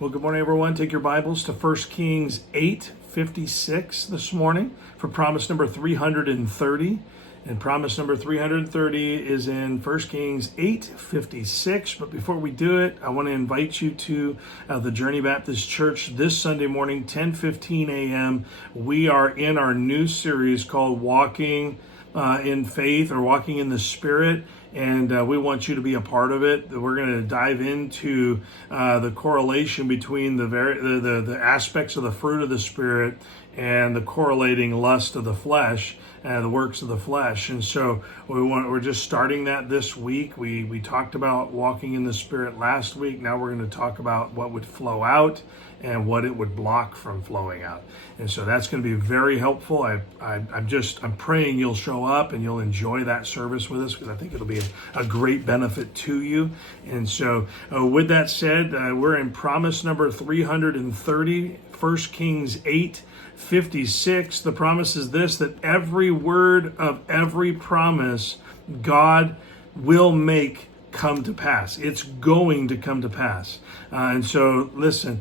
Well, good morning, everyone. Take your Bibles to 1 Kings 8:56 this morning for promise number 330. And promise number 330 is in 1 Kings 8:56. But before we do it, I want to invite you to the Journey Baptist Church this Sunday morning, 10:15 a.m. We are in our new series called Walking in Faith or Walking in the Spirit. And we want you to be a part of it. We're going to dive into the correlation between the aspects of the fruit of the Spirit and the correlating lust of the flesh, the works of the flesh. And so we're just starting that this week. We talked about walking in the Spirit last week. Now we're going to talk about what would flow out and what it would block from flowing out. And so that's going to be very helpful. I'm praying you'll show up and you'll enjoy that service with us, because I think it'll be a great benefit to you. And so with that said, we're in promise number 330, 1 Kings 8:56. The promise is this, that every word of every promise God will make come to pass. It's going to come to pass. And so listen,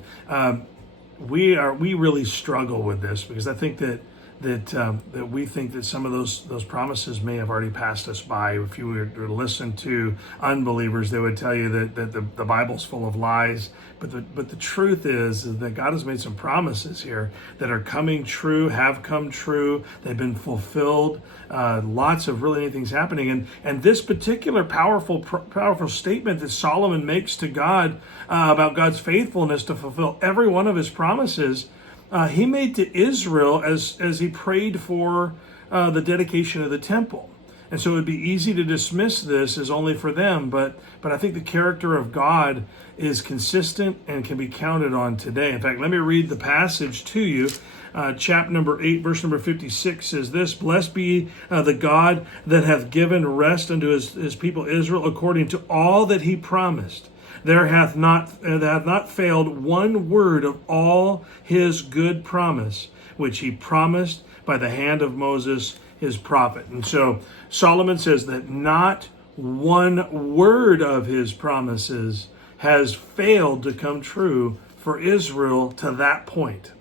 we really struggle with this, because I think that we think that some of those promises may have already passed us by. If you were to listen to unbelievers, they would tell you that the Bible's full of lies. But the truth is that God has made some promises here that are coming true, have come true. They've been fulfilled. Lots of really neat things happening. And this particular powerful statement that Solomon makes to God about God's faithfulness to fulfill every one of his promises, he made to Israel as he prayed for the dedication of the temple. And so it would be easy to dismiss this as only for them, but I think the character of God is consistent and can be counted on today. In fact, let me read the passage to you. Chapter number 8, verse number 56 says this: "Blessed be the God that hath given rest unto his people Israel, according to all that he promised. There hath not failed one word of all his good promise, which he promised by the hand of Moses his prophet." And so Solomon says that not one word of his promises has failed to come true for Israel to that point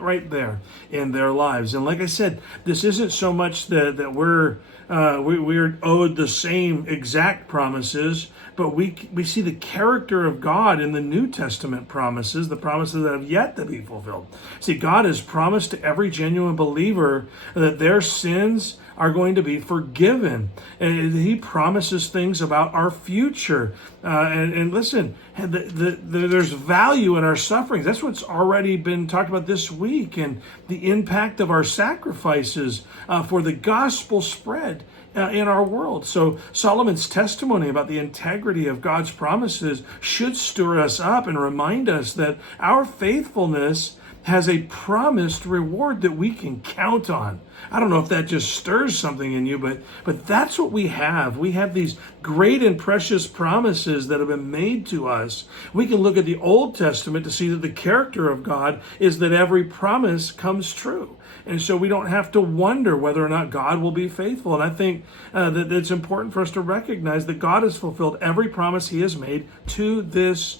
right there in their lives. And like I said, this isn't so much that we're owed the same exact promises, but we see the character of God in the New Testament promises, the promises that have yet to be fulfilled. See, God has promised to every genuine believer that their sins are going to be forgiven. And he promises things about our future. And listen, there's value in our sufferings. That's what's already been talked about this week, and the impact of our sacrifices for the gospel spread in our world. So Solomon's testimony about the integrity of God's promises should stir us up and remind us that our faithfulness has a promised reward that we can count on. I don't know if that just stirs something in you, but that's what we have. We have these great and precious promises that have been made to us. We can look at the Old Testament to see that the character of God is that every promise comes true. And so we don't have to wonder whether or not God will be faithful. And I think that it's important for us to recognize that God has fulfilled every promise he has made to this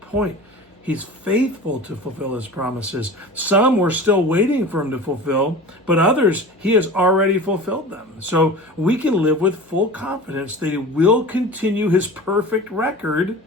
point. He's faithful to fulfill his promises. Some we're still waiting for him to fulfill, but others he has already fulfilled them. So we can live with full confidence that he will continue his perfect record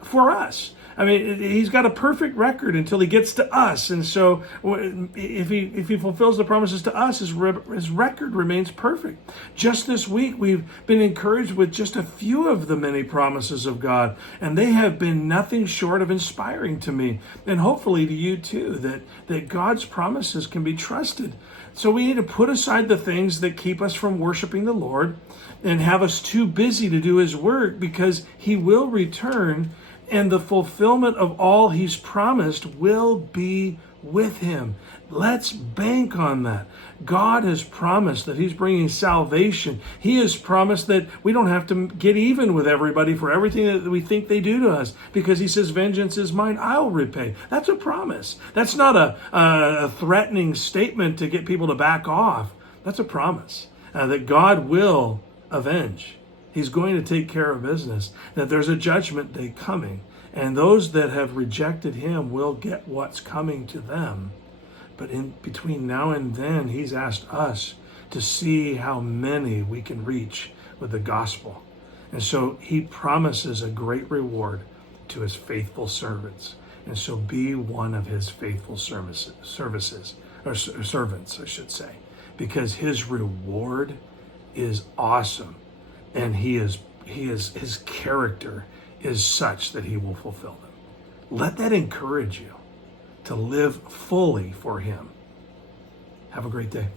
for us. I mean, he's got a perfect record until he gets to us. And so if he fulfills the promises to us, his record remains perfect. Just this week, we've been encouraged with just a few of the many promises of God, and they have been nothing short of inspiring to me, and hopefully to you too, that God's promises can be trusted. So we need to put aside the things that keep us from worshiping the Lord and have us too busy to do his work, because he will return, and the fulfillment of all he's promised will be with him. Let's bank on that. God has promised that he's bringing salvation. He has promised that we don't have to get even with everybody for everything that we think they do to us, because he says, "Vengeance is mine, I'll repay." That's a promise. That's not a threatening statement to get people to back off. That's a promise that God will avenge. He's going to take care of business, that there's a judgment day coming. And those that have rejected him will get what's coming to them. But in between now and then, he's asked us to see how many we can reach with the gospel. And so he promises a great reward to his faithful servants. And so be one of his faithful servants, I should say, because his reward is awesome. And his character is such that he will fulfill them. Let that encourage you to live fully for him. Have a great day.